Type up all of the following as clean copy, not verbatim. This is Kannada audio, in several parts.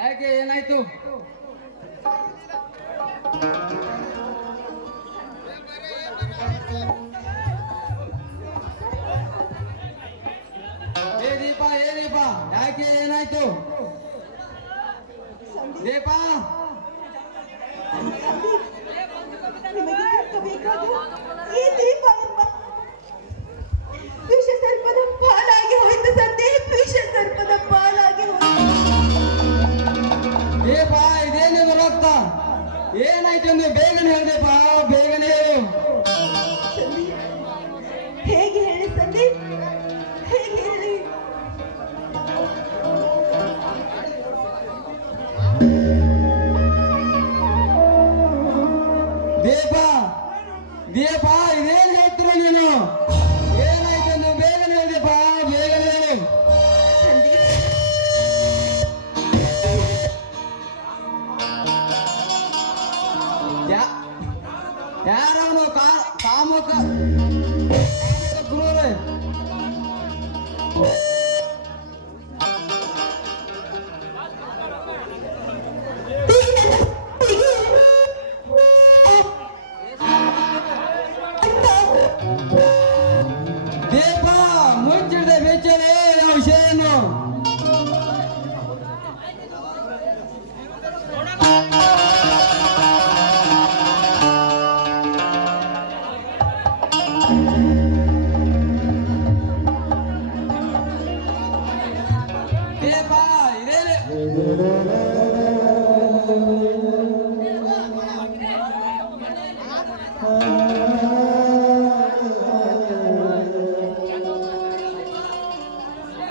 ಯಾಕೆ ಏನಾಯ್ತು? ಏ ದೀಪ ಯಾಕೆ ಏನಾಯ್ತು? ದೀಪ ನಿಮಗೆ ತಿಳ್ಕಬೇಕಾದ ಈ ದೀಪ ಎಂಬ ವಿಷ ಸರ್ಪದ ಪಾಲಾಗಿ ಹೋಯಿತು ಸಂದೀಪ್. ವಿಷ ಸರ್ಪದ ಪಾಲಾಗಿ ಹೋಯಿತು. ದೀಪ ಇದೇನಿದು ರಕ್ತ? ಏನಾಯ್ತು ಎಂದು ಬೇಗನೆ ಹೇಳ್ದೀಪ, ಬೇಗನೆ ಹೇಳು. ಸಂದೀಪ್, ಹೇಗೆ ಹೇಳಿ ಸಂದೀಪ್, ಹೇಗೆ ಹೇಳಿ? ದೀಪ ಇದೇನು ಹೇಳ್ತೀರ ನೀನು? ಏನಾಯ್ತು ಎಂದು ಬೇಗನೆ ಹೇಳ್ದೀಪ, ಬೇಗನೆ ಹೇಳು. ಯಾರವನು? ಕಾಮಕ ಕ್ರೂರ. ದೀಪ ಮುಚ್ಚಿಡ್ದೆ ಬೆಚ್ಚನೆ ವಿಷಯನ್ನು. ದೀಪ ಇದೇನೆ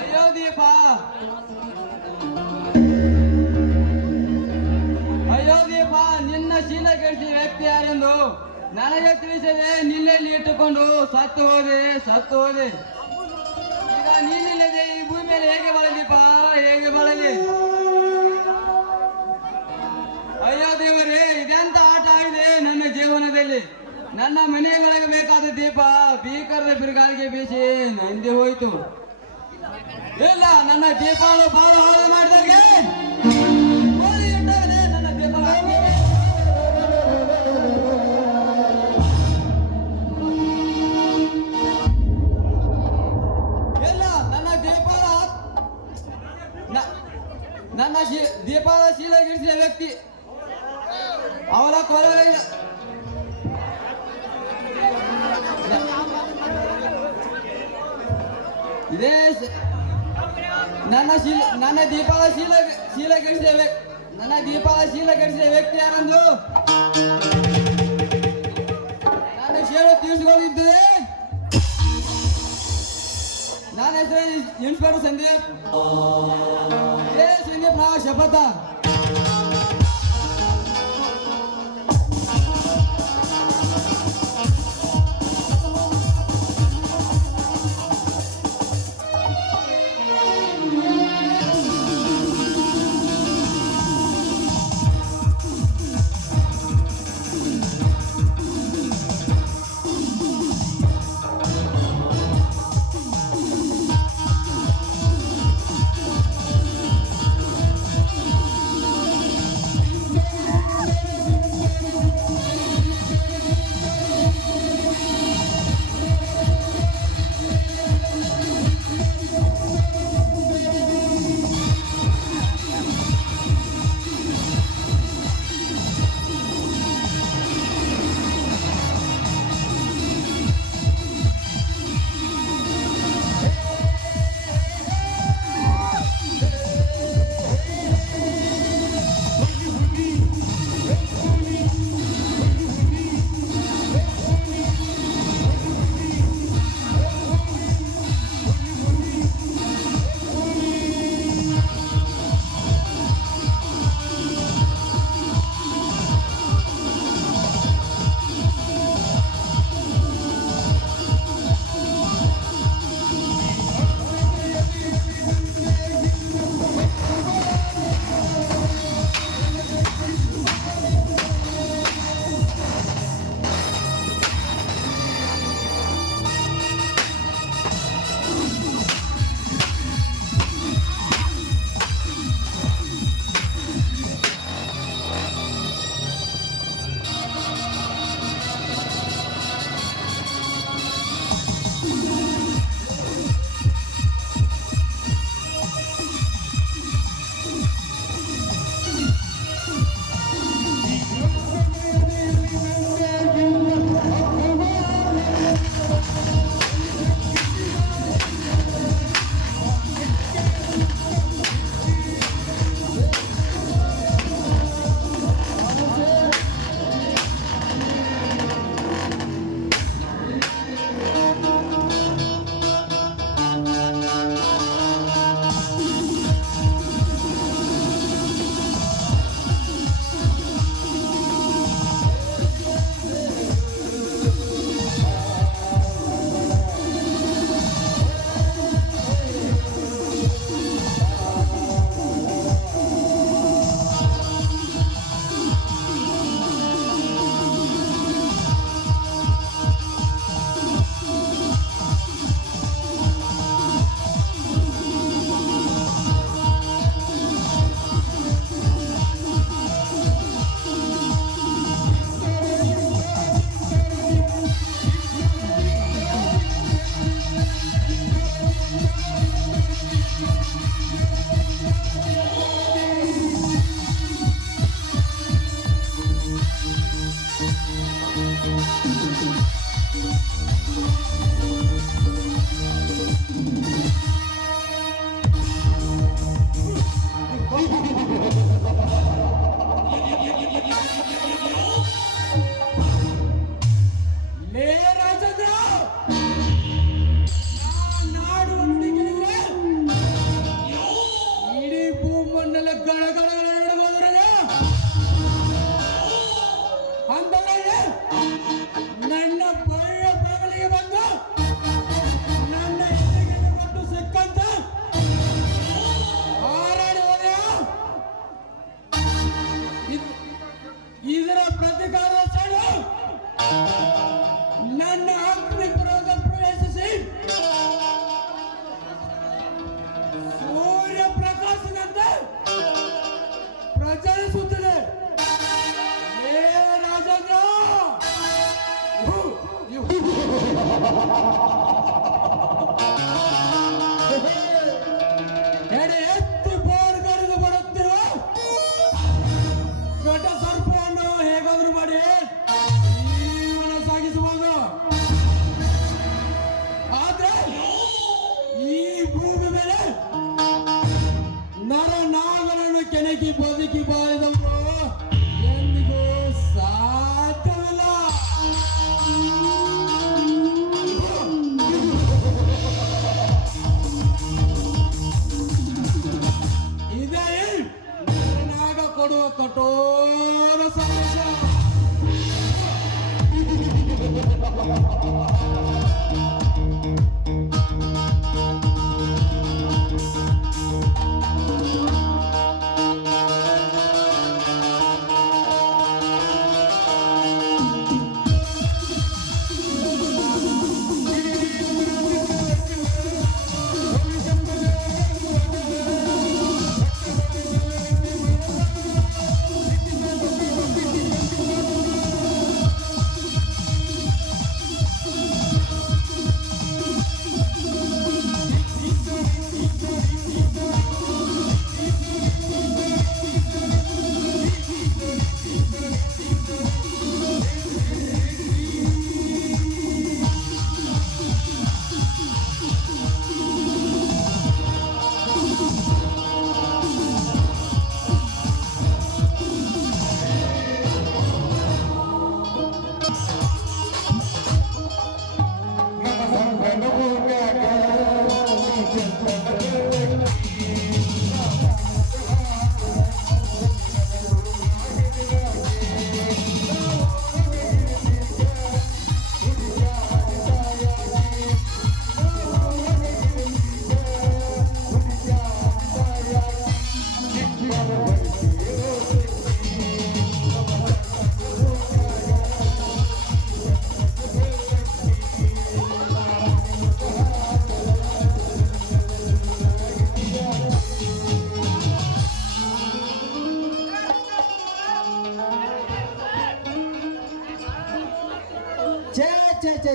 ಅಯ್ಯೋ ದೀಪ, ಅಯ್ಯೋ ದೀಪ, ನಿನ್ನ ಶೀಲ ಕೆಡಿಸಿ ವ್ಯಕ್ತಿ ಯಾರೆಂದು ನನಗೆ ತಿಳಿಸದೆ ನಿನ್ನೆಲ್ಲಿ ಇಟ್ಟುಕೊಂಡು ಸತ್ತು ಹೋದೆ. ಈಗ ನೀನಿಲ್ಲದೆ ಈ ಭೂಮಿ ಮೇಲೆ ಹೇಗೆ ಬಾಳದೀಪ, ಹೇಗೆ ಬಾಳಲಿ? ಅಯ್ಯೋ ದೇವರೇ, ಇದೆಂತ ಆಟ ಆಗಿದೆ ನನ್ನ ಜೀವನದಲ್ಲಿ. ನನ್ನ ಮನೆಯೊಳಗೆ ಬೇಕಾದ ದೀಪ ಭೀಕರ ಬಿರುಗಾಳಿಗೆ ಬೀಸಿ ನಂದಿ ಹೋಯ್ತು. ಇಲ್ಲ, ನನ್ನ ದೀಪವನ್ನು ಬಾಳ ಹಾಳು ಮಾಡಿದಾಗೆ ನನ್ನ ದೀಪ. ಇಲ್ಲ, ನನ್ನ ದೀಪದ ಶೀಲಗಿಡಿಸಿದ ವ್ಯಕ್ತಿ ಅವಳ ಕೊಲೆ. ಇದೇ ನನ್ನ ದೀಪದ ಶೀಲ ಕೆಡಿಸಿದ ವ್ಯಕ್ತಿ ಯಾರಂದು ನಾನು ಶೇಳು ತೀರಿಸಿಕೊಂಡಿದ್ದೆ. ನನ್ನ ಹೆಸರು ಇನ್ಸ್ಪೆಕ್ಟರ್ ಸಂದೀಪ್. ಸಂದೀಪ್ ರಾವ್ ಶಪಥ.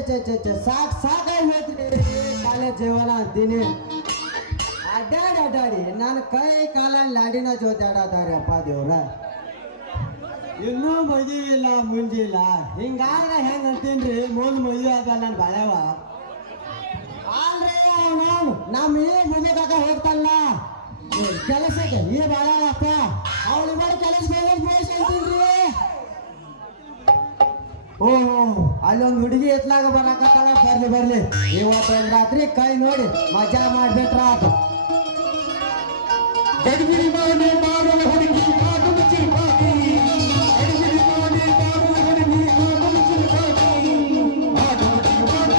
ಸಾಕಾಗಿ ಹೋಯ್ತ್ರಿ ಕಾಲೇಜ್ ಜೀವನ ಅಂತೀನಿ. ಅಡ್ಡಾಡಿ ನನ್ನ ಕೈ ಕಾಲ ಲಾಡಿನ ಜೋತಾಡತಾರಪ್ಪ ದೇವ್ರ. ಇನ್ನೂ ಮದುವಿಲ್ಲ ಮುಂಜಿಲ್ಲ ಹಿಂಗಾಗ ಹೆಂಗ ಅಂತೀನ್ರಿ. ಮುಂದ್ ಮದುವೆ ಆದ ನನ್ನ ಬಾಳವ ಅಲ್ರಿ ನಾನು ನಮ್ಮ ಈ ಮುಂದಕ್ಕ ಹೋಗ್ತಲ್ಲ ಕೆಲಸಕ್ಕೆ ಈ ಬಾಳಪ್ಪ ಅವಳು ಮಾಡಿ ಕೆಲಸಕ್ಕೆ ಹೋಗೋದು. ಓಹೋ ಅಲ್ಲೊಂದು ಹುಡುಗಿ ಎತ್ಲಾಗ ಬರಾಕತ್ತಾಳ. ಬರ್ಲಿ ಇವತ್ತೊಂದು ರಾತ್ರಿ ಕೈ ನೋಡಿ ಮಜಾ ಮಾಡ್ಬಿಟ್ರ ಆತು. ಗಡಿಬಿಡಿ ಮಾಡಿ ಮಾಡುವ ಹುಡುಗಿ ಕಾಡು ಮುಚ್ಚಿರ್ಬಾರ್ದು. ಗಡಿಬಿಡಿ ಮಾಡಿ ಮಾಡುವ ಹುಡುಗಿ ಕಾಡು ಮುಚ್ಚಿರ್ಬಾರ್ದು. ಕಾಡು ಮುಚ್ಚಿರ್ಬಾರ್ದು.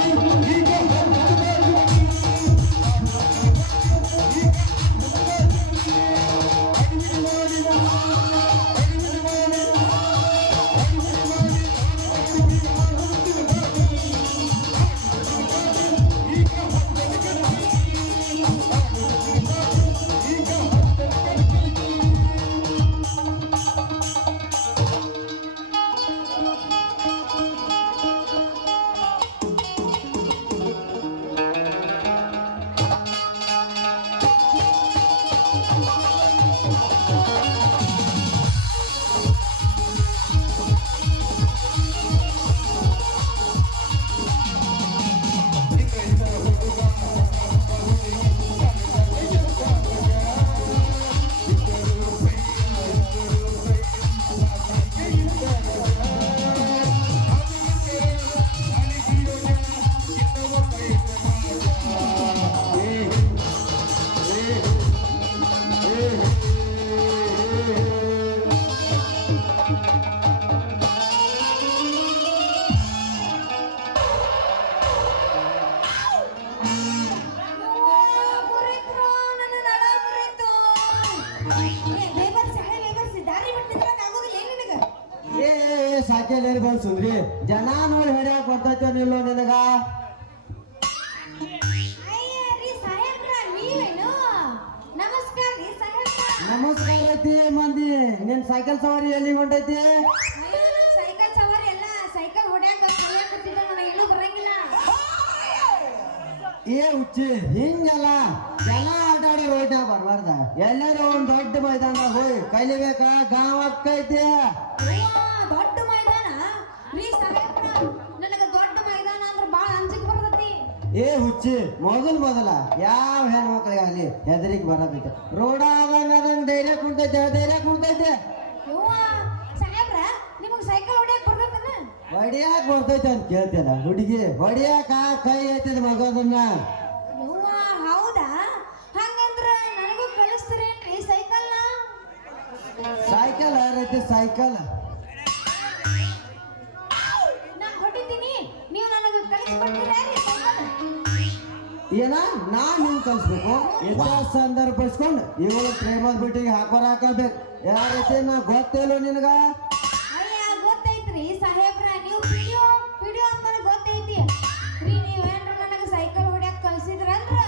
ಈಗ ಸಾಕೇಲಿ ಬಂದ್ ಸುಂದ್ರಿ ಜನ ನೋಡಿ ಹಿಡಿಯಾಕ ಬರ್ತೈತೋ ನಿಲ್ಲೋ ನಿನಗ. ನಮಸ್ಕಾರ ಐತಿ ಮಂದಿ. ನಿನ್ ಸೈಕಲ್ ಸವಾರಿ ಎಲ್ಲಿ ಹೊಂಟೈತಿ? ಸೈಕಲ್ ಸವಾರಿ ಎಲ್ಲ ಸೈಕಲ್ ಹೊಡ್ಯಾಕ ಕಲಿಯಾಕತ್ತಿದ್ದ ನನಗೆ ಎಲ್ಲೂ ಬರಂಗಿಲ್ಲ. ಏ ಹುಚ್ಚಿ ಹಿಂಗಲ್ಲ ಜನ ಆಟಾಡಿ ರೋಡ್ನಾಗ ಬರ್ಬಾರ್ದ. ಎಲ್ಲರೂ ಒಂದ್ ದೊಡ್ಡ ಮೈದಾನ ಹೋಗಿ ಕಲಿಬೇಕ. ಗಾಂವ್ ಅಕ್ಕೈತಿ ದೊಡ್ಡ ಮೈದಾನ ರೀ ಸಾಹೇಬ್ರ. ನನಗ ದೊಡ್ಡ ಮೈದಾನ ಅಂದ್ರೆ ಬಾಳ ಅಂಜಿಕ್ ಬರ್ತೈತಿ. ಏ ಹುಚ್ಚಿ ಮೊದಲ ಯಾವ ಹೆಣ್ಮಕ್ಳಿಗೆ ಅಲ್ಲಿ ಹೆದರಿಕೆ ಬರತೈತೆ. ರೋಡ ಆದಂಗ ಧೈರ್ಯ ಕುಂತೈತೆ. ಯವ್ವ ಸಾಹೇಬ್ರ ನಿಮಗ್ ಸೈಕಲ್ ಹೊಡ್ಯಾಕ ಬರ್ತೈತನ? ಹೊಡಿಯಾಕ ಬರ್ತೈತೆ ಅಂತ ಕೇಳ್ತೇನ ಹುಡುಗಿ. ಹೊಡಿಯಾಕ ಕೈ ಐತದ ಮಗದನ್ನ. ಯವ್ವ ಹೌದಾ? ಹಂಗಂದ್ರ ನನಗೂ ಕಳಿಸ್ತೀರೇನ್ರಿ ಸೈಕಲ್ನ? Cycle ಯಾರೈತಿ cycle? ನಾ ಹೊಡಿತೀನಿ, ನೀವು ನನಗೆ ಕಳಿಸ್ಕೊಡ್ತೀರಾ ರೀ ಸೈಕಲ್? ಏನ ನಾನ್ ನಿನ್ ಕಲ್ಸ್ಬೇಕು? ಸಂದರ್ಭ ಬಸ್ಕೊಂಡು ಇವಳು ಪ್ರೇಮದ ಬಿಟ್ಟಿಗೆ ಹಾಕೋಬೇಕು. ಯಾರೈತಿ ನಾ ಗೊತ್ತೇಲೋ ನಿನಗ? ಅಯ್ಯ ಗೊತ್ತೈತ್ರಿ ಸಾಹೇಬ್ರ. ನೀವು ಪಿಡಿಯೋ ಅಂತ ಗೊತ್ತೈತಿ ರೀ. ನೀವೇನ್ರ ನನಗೆ ಸೈಕಲ್ ಹೊಡ್ಯಾಕ ಕಳ್ಸಿದ್ರಂದ್ರ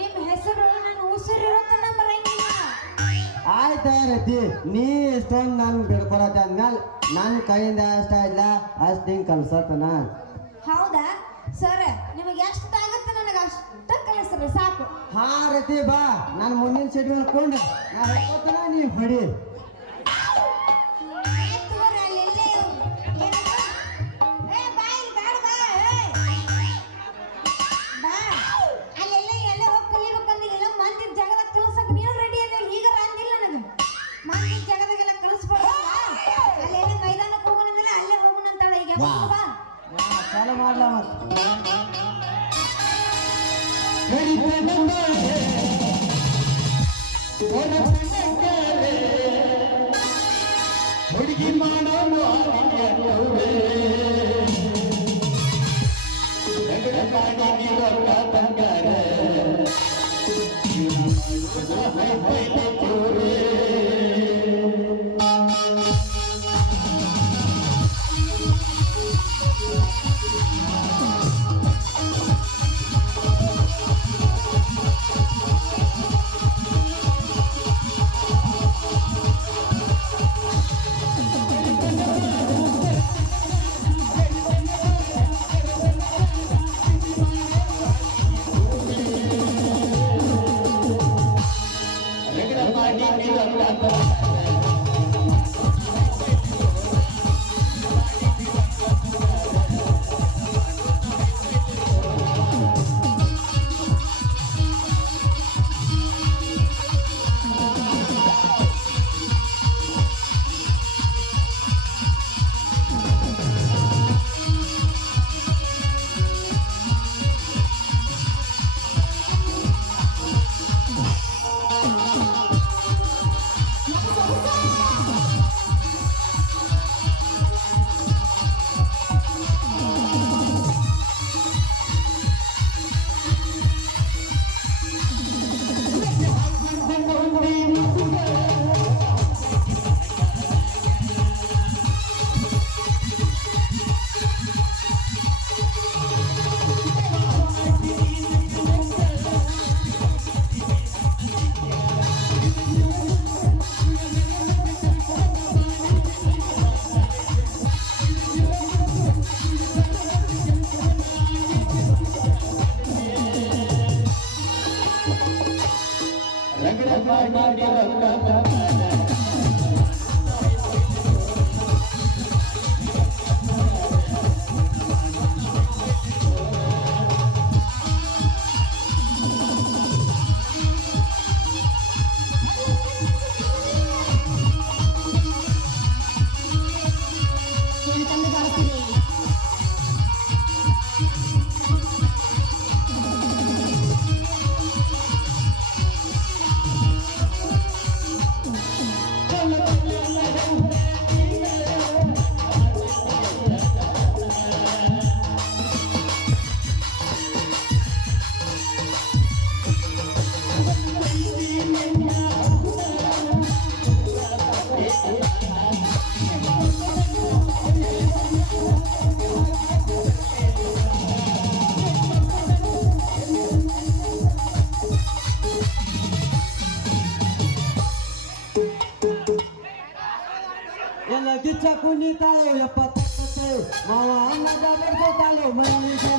ನಿಮ್ ಹೆಸರು ನನ್ನ ಉಸಿರಿರೋತನ ಬರಂಗಿಲ್ಲ. ಆಯ್ತಾರೈತಿ ನೀ ಇಷ್ಟೊಂದು ನಾನು ಬಿಡ್ಕೊಳತ್ತೆ ಅಂದ್ಮೇಲೆ ನನ್ನ ಕೈಯಿಂದ ಅಷ್ಟ ಇಲ್ಲ ಅಷ್ಟು ಹಿಂಗೆ ಕಲ್ಸತ್ತನ. ಹೌದಾ ಸರ್? ನಿಮಗೆ ಎಷ್ಟು ಆಗುತ್ತೆ ನನಗೆ ಅಷ್ಟ ಕಳಿಸ್ರಿ ಸಾಕು. ಹಾ ರತಿ ಬಾ ನಾನು ಮುಂದಿನ ಸೀಟ್ ಮಾಡ್ಕೊಂಡು ನಾ ಹೇಳ್ಕೊತನ ನೀ ಹೊಡಿ. ಆಯ್ತು ಬರ್ರಿ, ಅಲ್ಲೆಲ್ಲೇ ಏನದು? ಏ ಬಾ ಇಲ್ಲಿ, ಬ್ಯಾಡ ಬಾ. ಬಾ ಅಲ್ಲೆಲ್ಲ ಎಲ್ಲ ಹೋಗಿ ಕಲಿಬೇಕಂದ್ರೆ ಎಲ್ಲ ಮಂದಿ ಜಾಗದಾಗ ಕಳ್ಸಕ್ ನೀನು ರೆಡಿ ಅದ. ಈಗ ಅಂದಿಲ್ಲ ನನಗೆ ಮಂದಿ ಜಾಗದಾಗೆಲ್ಲ ಕಳಿಸ್ಬಾರ್ದು. ಅಲ್ಲೆಲ್ಲ ಮೈದಾನಕ್ಕೆ ಹೋಗೋಣಂದಿಲ್ಲ, ಅಲ್ಲೇ ಹೋಗೋಣಂತಾಳ. ಈಗ ಬಾ ಚಾಲು ಮಾಡ್ಲ ಮತ್ತೆ. ಹುಡುಗಿ ಮಾಡೋ ಬಂಗಾರ ಎಲ್ಲ ಕಿಚ್ಚ ಕುಣಿತಾಳು ಎಪ್ಪತ್ತು ಮಾವ ಅನ್ನದ ಬರ್ತಾಳು ಮೈಲಿಗೆ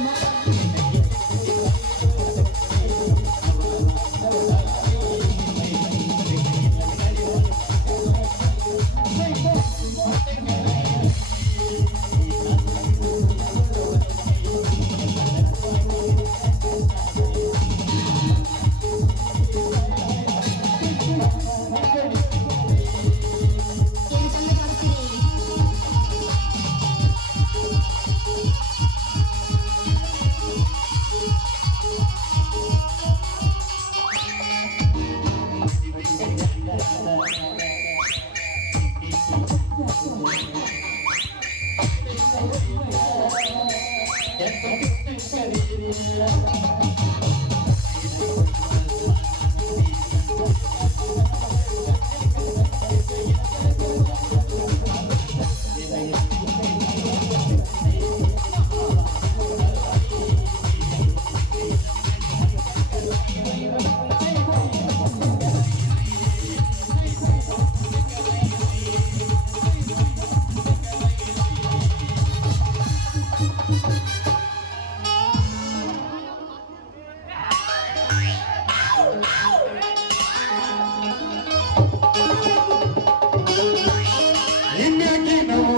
ಇನ್ಯಾಕೆ ನಾವು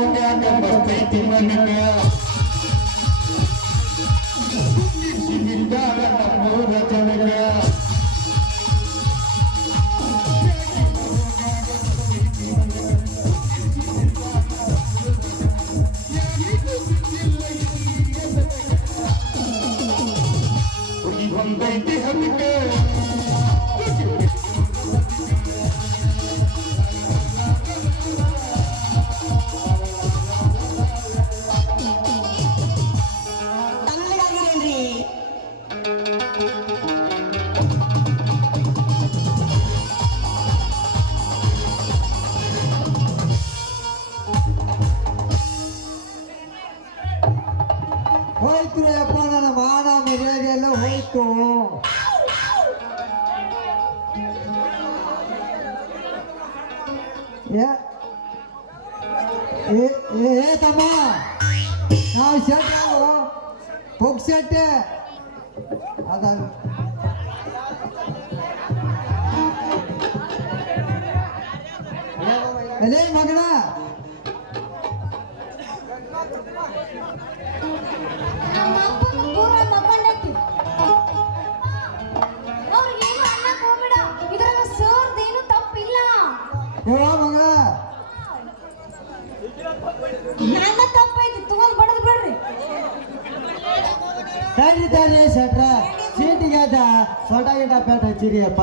ಬರ್ತೈತಿ ಮನಗ ಸಿಗಿದ್ದಾಳ ನಮ್ಮೂರ ಜನಗ ಹೊಂದೈತಿ ಹನಕ ಹೋಯ್ತು ಅಪ್ಪ ನನ್ನ ಮಾನ ಮರ್ಯಾದೆ ಎಲ್ಲ ಹೋಯ್ತು ಏ ತಮ್ಮ ನಾವು ಶೆಟ್ ಪುಗ್ ಶೆಟ್ಟೆ ಅದ ಎಲೆ ಮಗನ ನಮ್ಮ ಅಪ್ಪನ ಪೂರ ಮಕ್ಕಂಡೈತಿ ಅವ್ರಿಗೇನು ಅನ್ನಕ್ ಹೋಗ್ಬೇಡ ಇದ್ರಾಗ ಸರ್ದೇನು ತಪ್ಪಿಲ್ಲ ಹೇಳ ಮಗ ನನ್ನ ತಪ್ಪೈತಿ ತಗೊಂಡ್ ಬಡದ್ ಬಿಡ್ರಿ ತಾರಿ ಶೆಟ್ರ ಸೀಟಿಗೆ ಅದ ಸೊಟ ಗಿಟ ಪೇಟ ಹಚ್ಚಿರಿ ಅಪ್ಪ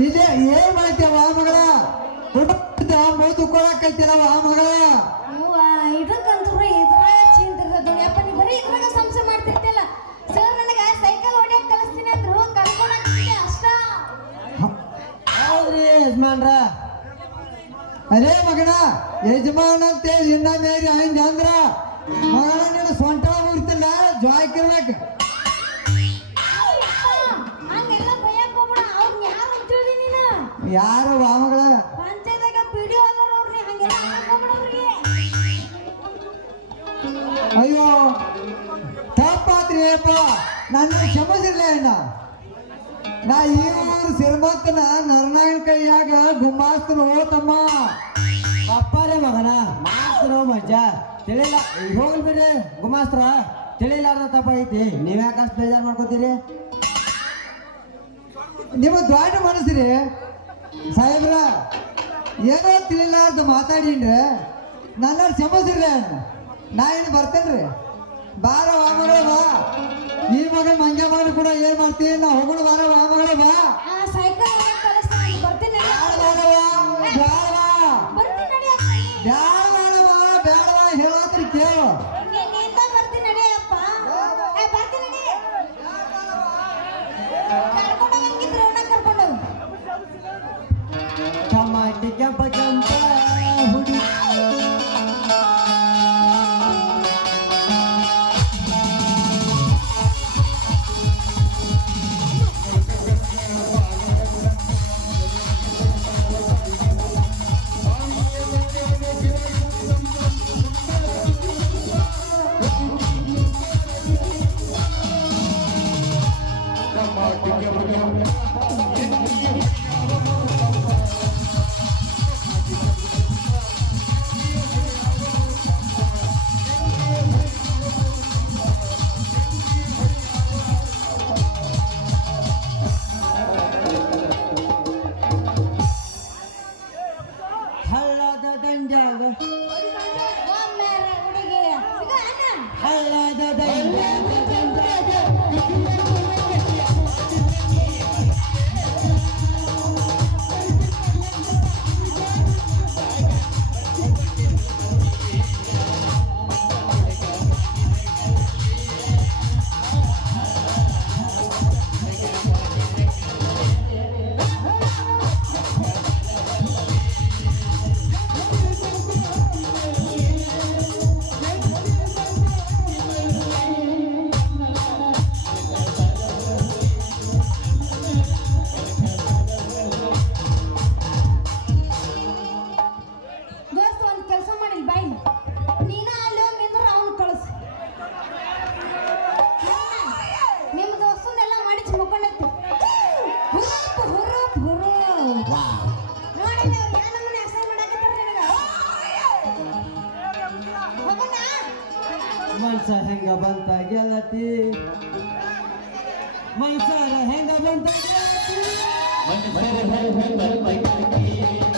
ಇದೇ ಏನ್ ಮಾಡ್ತೇವ ಮಗಳ ಮೌತು ಕೊಡಕೈತಿರವ ಮಗಳ ಇದಕ್ಕಂತೂ ಇದ್ರಾಗ ಚಿಂತಿರೋದು ಯಪ್ಪ ನೀ ಬರೀ ಇದ್ರಾಗ ಸಂಶಯ ಮಾಡ್ತಿರ್ತಿಲ್ಲ ಸರ್ ನನಗ ಸೈಕಲ್ ಹೊಡ್ಯಕ್ ಕಲಿಸ್ತೀನಿ ಅಂದ್ರು ಕರ್ಕೊಂಡು ಹೋಗ್ತಿದ್ದೆ ಅಷ್ಟ ಹೌದ್ರಿ ಯಜಮಾನ್ರ ಅದೇ ಮಗನ ಯಜಮಾನ್ ಅಂತ ಇನ್ನ ಮೇರಿ ಹಂಗ ಅಂದ್ರ ಮಗನ ನೀನು ಸೊಂಟ ಮುಗಿತಿಲ್ಲ ಜಾಯ್ಕಿರ್ಬೇಕು ಹಂಗೆಲ್ಲ ಭಯಕ್ ಹೋಗ್ಬೇಡ ಅವ್ರನ್ನ ಯಾರು ಅಂತ ಹೇಳಿ ನೀನು ಯಾರು ವಾ ಮಗಳ ಪಂಚಾಯತ್ದಾಗ ವಿಡಿಯೋ ಅದಾರ ಅವ್ರಿ ಹಂಗೆಲ್ಲ ಮಾಡಕ್ ಹೋಗ್ಬೇಡ ಅವ್ರಿಗೆ ಅಯ್ಯೋ ತಪ್ಪಾತ್ರಿ ಮಾಡ್ರಿ ಅಪ್ಪ ನನ್ನ ಕ್ಷಮಿಸಿರ್ಲ ಅಣ್ಣ ನಾ ಈ ಊರು ಸಿರಿಮಂತನ ನರನಾಯಣ ಕೈಯಾಗ ಗುಮ್ಮಾಸ್ತನು ತಮ್ಮ ಅಪ್ಪಾರೇ ಮಗನ ಮಾಸ್ತರು ಮಜ್ಜ ತಿಳಿಲ್ಲ ಹೋಗ್ಲಿ ಬಿಡ್ರಿ ಗುಮಾಸ್ತ್ರ ತಿಳಿಲಾರ್ದ ತಪ್ಪ ಐತಿ ನೀವ್ಯಾಕೆ ಅಷ್ಟು ಬೇಜಾರು ಮಾಡ್ಕೋತೀರಿ ನಿಮ್ಮ ದೊಡ್ಡ ಮನಸ್ಸ್ರಿ ಸಾಹೇಬ್ರ ಏನೋ ತಿಳಿಲಾರ್ದು ಮಾತಾಡಿನ್ರಿ ನನ್ನ ಕ್ಷಮಿಸಿರ್ಲಿ ನಾ ಏನು ಬರ್ತೇನ್ರಿ ಬಾರ ಮಗಳು ಬಾ ಈ ಮಗನ ಮಂಗ್ಯ ಮಗನ ಕೂಡ ಏನ್ ಮಾಡ್ತೀವಿ ನಾ ಹೋಗೋಣ ಬಾರ ಮಗಳು ಬಾ ಆ ಸೈಕಲ್ ಕಳಿಸ್ತೀನಿ ಬರ್ತೀನಿ ಬ್ಯಾಡವಾ ಹೇಳತ್ರಿ ಕೇಳು ನೀನಿಂದ ಬರ್ತೀನಿ ನಡಿಯಪ್ಪ ಬರ್ತೀನಿ ನಡಿ ಕರ್ಕೊಂಡು ಹೋಗಿದ್ರೆ ಅವನ ಕರ್ಕೊಂಡು ಟಮಾಟಿ ಕೆಂಪ ಕೆಂಪ ಹುಡಿ ಹಳ್ಳದ ದಂಜಾಗ ಒಮ್ಮೆ ಹುಡುಗಿ ಸಿಗ ಅಣ್ಣ ಹಳ್ಳದ ದಂಜಾಗ ದೋಸ್ತ ಒಂದು ಕೆಲಸ ಮಾಡಿಲ್ಲ ಬಾಯಿ ನೀನ ಅಲ್ಲಿ ಹೋಗಿ ನಿಂದ್ರೆ ಅವ್ನು ಕಳಿಸು ನಿಮ್ಮ ದೋಸ್ತನ್ನೆಲ್ಲ ಮಾಡಿಸಿ ಮುಕ್ಕೊಂಡೈತಿ ಹುರುಪ್ ಹುರುಪ್ ಹುರು ನೋಡಿ ನೀವು ಯಾವ ನಮ್ಮನೆ ಅಸಹ್ಯ ಮಾಡಾಕತ್ತೀರಿ ನಿನಗೆ ಹೋಗೋಣ ಮನ್ಸ ಹೆಂಗ ಬಂತ ಗೆಳತಿ ಮನ್ಸರ ಹೆಂಗ ಬಂತ ಗೆಳತಿ ಮನಸ್ಸರ ಹೆಂಗ ಬಂತ ಗೆಳತಿ